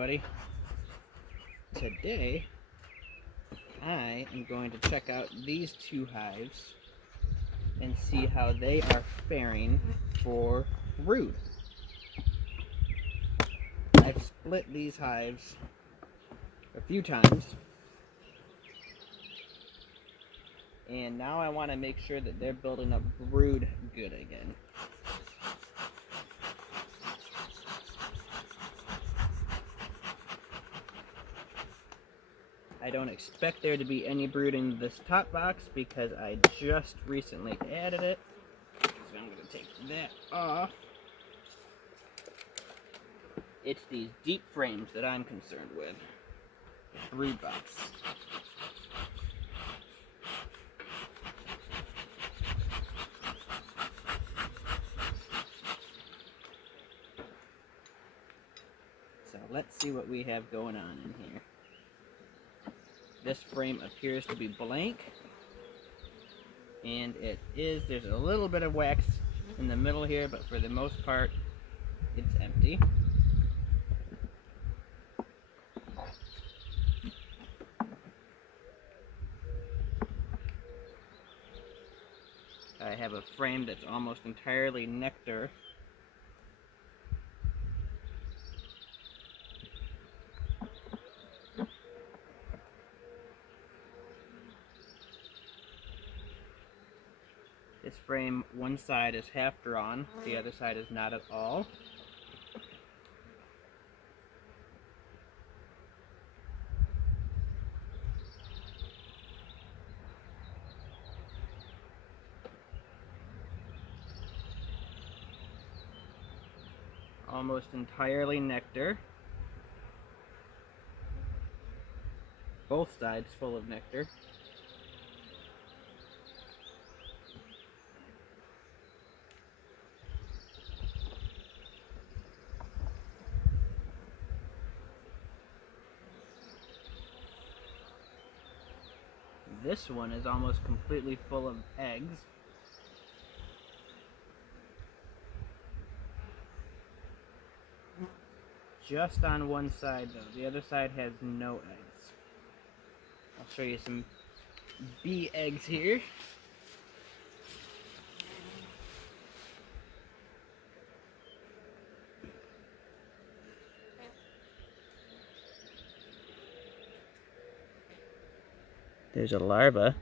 everybody. Today I am going to check out these two hives and see how they are faring for brood. I've split these hives a few times, and now I want to make sure that they're building up brood good again. I don't expect there to be any brood in this top box because I just recently added it. So I'm going to take that off. It's these deep frames that I'm concerned with. Brood box. So let's see what we have going on in here. This frame appears to be blank, and it is. There's a little bit of wax in the middle here, but for the most part, it's empty. I have a frame that's almost entirely nectar. This frame, one side is half drawn, the other side is not at all. Almost entirely nectar. Both sides full of nectar. This one is almost completely full of eggs. Just on one side though, the other side has no eggs. I'll show you some bee eggs here. There's a larva.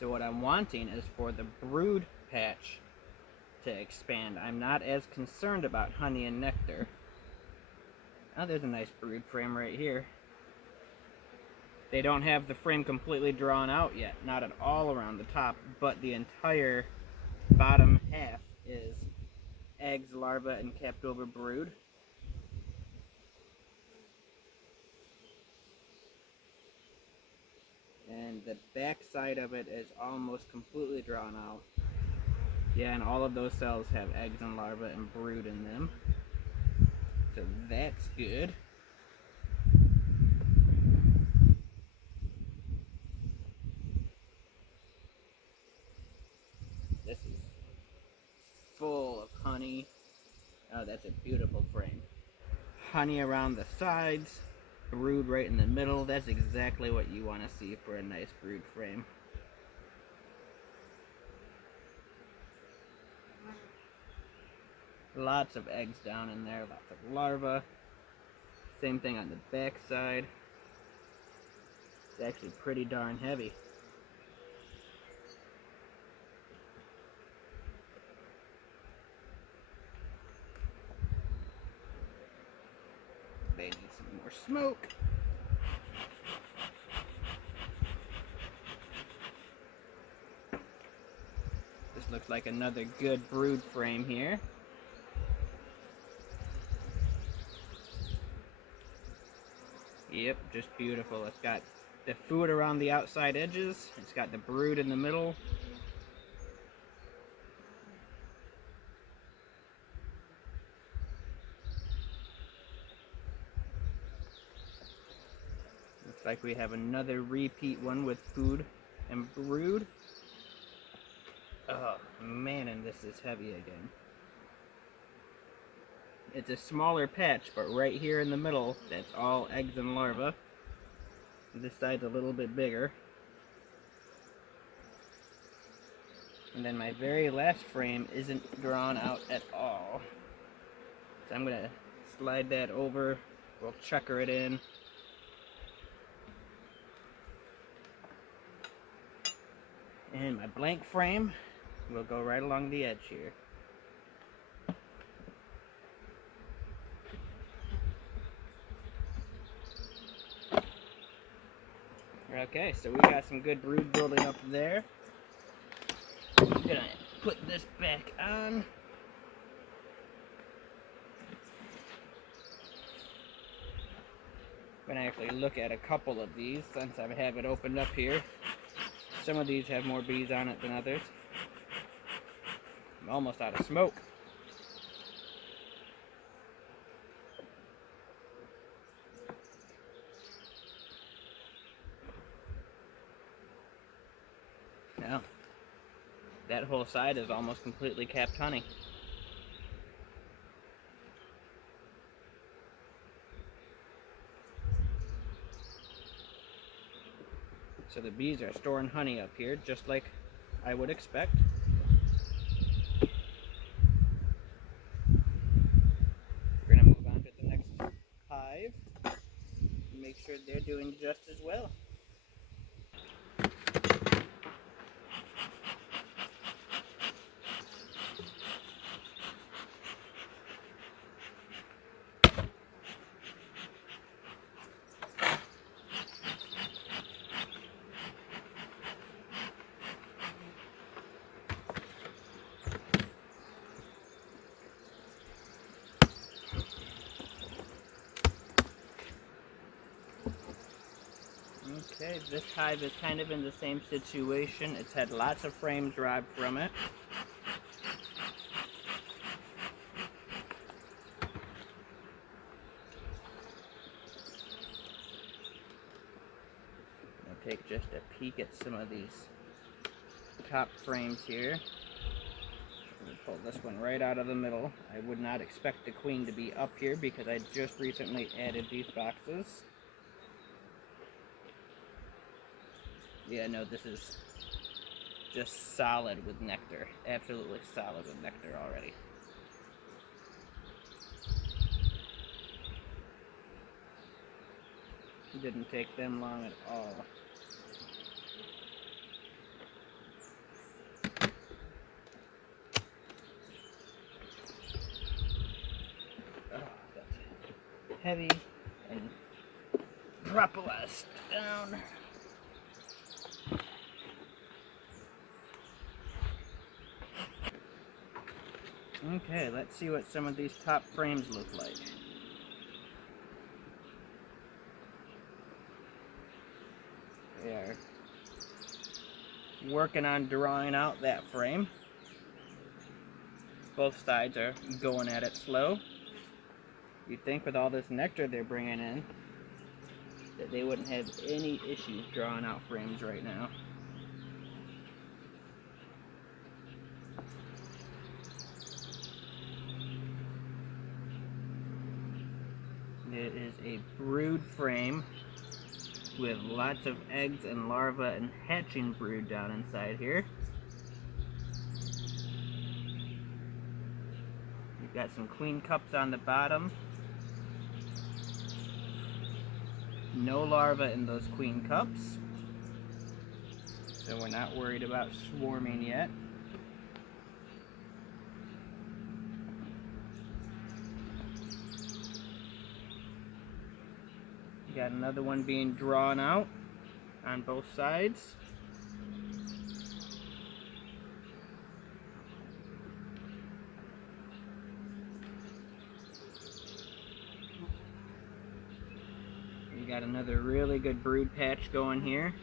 So what I'm wanting is for the brood patch to expand. I'm not as concerned about honey and nectar. Oh, there's a nice brood frame right here. They don't have the frame completely drawn out yet, not at all around the top, but the entire bottom half is eggs, larvae, and capped over brood. And the back side of it is almost completely drawn out. Yeah, and all of those cells have eggs and larvae and brood in them. So that's good. This is full of honey. Oh, that's a beautiful frame. Honey around the sides, brood right in the middle. That's exactly what you want to see for a nice brood frame. Lots of eggs down in there, lots of larvae. Same thing on the back side. It's actually pretty darn heavy. They need some more smoke. This looks like another good brood frame here. Yep, just beautiful. It's got the food around the outside edges. It's got the brood in the middle. Like we have another repeat one with food and brood. Oh man, and this is heavy again. It's a smaller patch, but right here in the middle, that's all eggs and larvae. This side's a little bit bigger. And then my very last frame isn't drawn out at all. So I'm gonna slide that over. We'll checker it in. And my blank frame will go right along the edge here. Okay, so we got some good brood building up there. I'm gonna put this back on. I'm gonna actually look at a couple of these since I have it opened up here. Some of these have more bees on it than others. I'm almost out of smoke. Now, that whole side is almost completely capped honey. So the bees are storing honey up here, just like I would expect. We're going to move on to the next hive and make sure they're doing just as well. Okay, this hive is kind of in the same situation. It's had lots of frames robbed from it. I'll take just a peek at some of these top frames here. I'm going to pull this one right out of the middle. I would not expect the queen to be up here because I just recently added these boxes. Yeah, no, this is just solid with nectar. Absolutely solid with nectar already. It didn't take them long at all. Oh, that's heavy and dropless down. Okay, let's see what some of these top frames look like. They are working on drawing out that frame. Both sides are going at it slow. You'd think with all this nectar they're bringing in that they wouldn't have any issues drawing out frames right now. It is a brood frame with lots of eggs and larvae and hatching brood down inside here. You've got some queen cups on the bottom. No larvae in those queen cups, so we're not worried about swarming yet. Got another one being drawn out on both sides. We got another really good brood patch going here.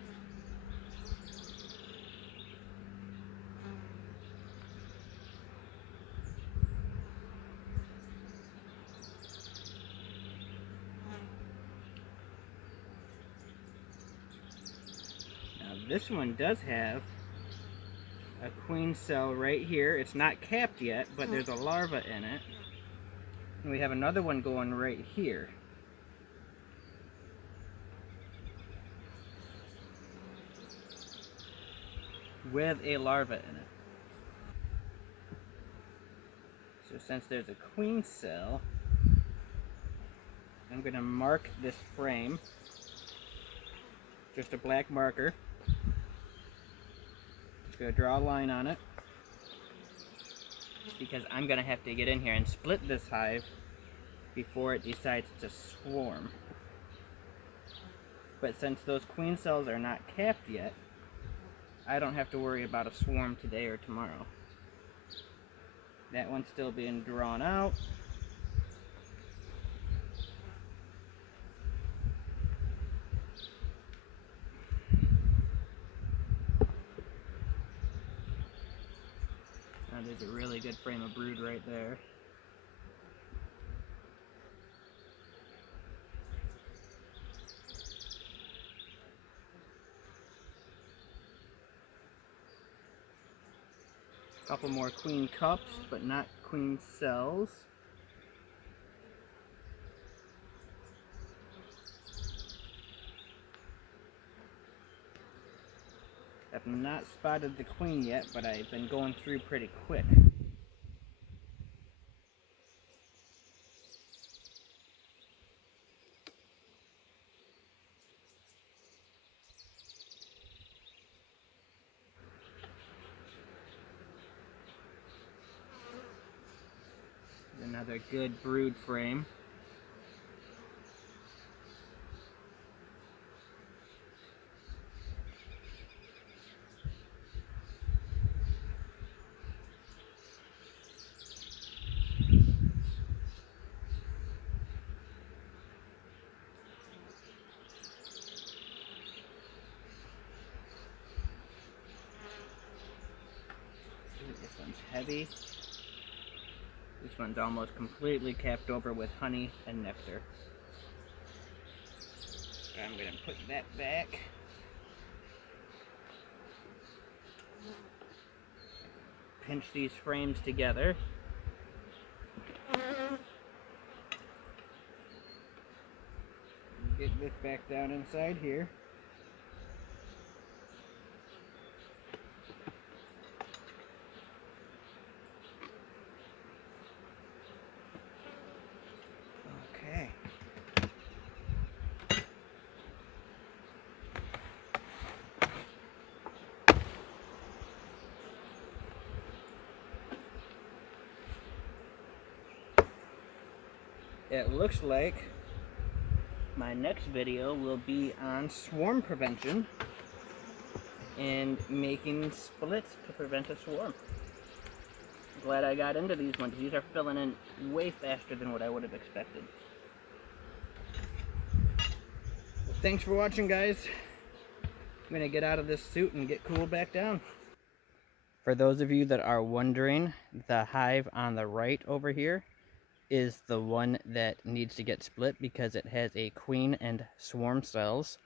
this one does have a queen cell right here. It's not capped yet, but there's a larva in it. And we have another one going right here. With a larva in it. So since there's a queen cell, I'm going to mark this frame. Just a black marker. Just going to draw a line on it. Because I'm going to have to get in here and split this hive before it decides to swarm. But since those queen cells are not capped yet, I don't have to worry about a swarm today or tomorrow. That one's still being drawn out. Now there's a really good frame of brood right there. Couple more queen cups, but not queen cells. I've not spotted the queen yet, but I've been going through pretty quick. Another good brood frame. This one's heavy. This one's almost completely capped over with honey and nectar. I'm going to put that back. Pinch these frames together. Get this back down inside here. Okay. It looks like my next video will be on swarm prevention and making splits to prevent a swarm. Glad I got into these ones. These are filling in way faster than what I would have expected. Well, thanks for watching, guys. I'm going to get out of this suit and get cool back down. For those of you that are wondering, the hive on the right over here is the one that needs to get split because it has a queen and swarm cells.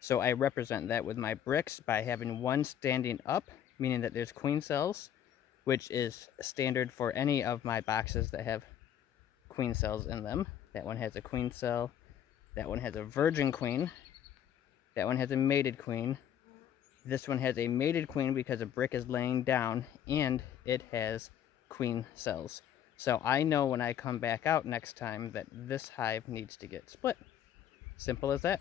So I represent that with my bricks by having one standing up, meaning that there's queen cells, which is standard for any of my boxes that have queen cells in them. That one has a queen cell, that one has a virgin queen, that one has a mated queen, this one has a mated queen because a brick is laying down, and it has queen cells. So I know when I come back out next time that this hive needs to get split. Simple as that.